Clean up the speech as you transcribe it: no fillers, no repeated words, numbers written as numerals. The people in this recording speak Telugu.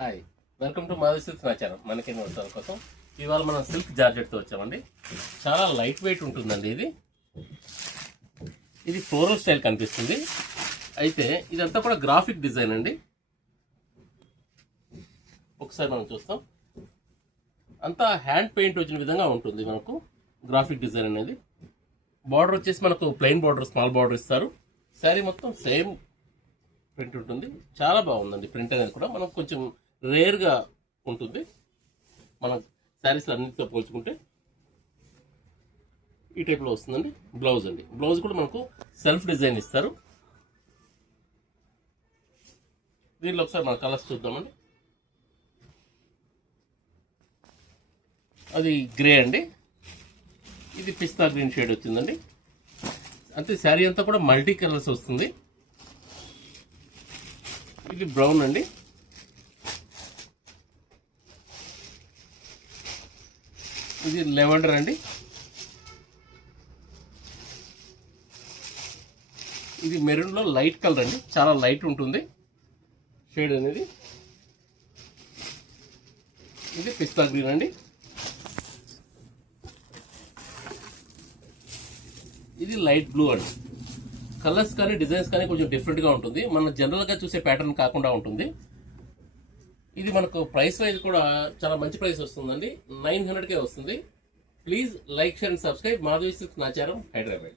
Hi, welcome to Madhavi silk నా ఛానల్. మనకి నోట్సాల కోసం ఇవాళ మనం సిల్క్ జార్జెట్తో వచ్చామండి. చాలా లైట్ వెయిట్ ఉంటుందండి. ఇది ఫ్లోరల్ స్టైల్ కనిపిస్తుంది. అయితే ఇదంతా కూడా గ్రాఫిక్ డిజైన్ అండి. ఒకసారి మనం చూస్తాం. అంతా హ్యాండ్ పెయింట్ వచ్చిన విధంగా ఉంటుంది. మనకు గ్రాఫిక్ డిజైన్ అనేది. బార్డర్ వచ్చేసి మనకు ప్లెయిన్ బార్డర్, స్మాల్ బార్డర్ ఇస్తారు. శారీ మొత్తం సేమ్ ప్రింట్ ఉంటుంది. చాలా బాగుందండి. ప్రింట్ అనేది కూడా మనకు కొంచెం రేర్గా ఉంటుంది. మన శారీస్లో అన్నిటితో పోల్చుకుంటే ఈ టైప్లో వస్తుందండి. బ్లౌజ్ అండి. బ్లౌజ్ కూడా మనకు సెల్ఫ్ డిజైన్ ఇస్తారు. దీనిలో ఒకసారి మన కలర్స్ చూద్దామండి. అది గ్రే అండి. ఇది పిస్తా గ్రీన్ షేడ్ వచ్చిందండి. అంతే శారీ అంతా కూడా మల్టీ కలర్స్ వస్తుంది. ఇది బ్రౌన్ అండి. ఇది లెవెండర్ అండి. ఇది మెరూన్లో లైట్ కలర్ అండి. చాలా లైట్ ఉంటుంది షేడ్ అనేది. ఇది పిస్తా గ్రీన్ అండి. ఇది లైట్ బ్లూ అండి. కలర్స్ కానీ డిజైన్స్ కానీ కొంచెం డిఫరెంట్గా ఉంటుంది. మనం జనరల్గా చూసే ప్యాటర్న్ కాకుండా ఉంటుంది. ఇది మనకు ప్రైస్ వైజ్ కూడా చాలా మంచి ప్రైస్ వస్తుందండి. 900కే వస్తుంది. Please like, share and subscribe. Madhavi silk నా ఛానల్, హైదరాబాద్.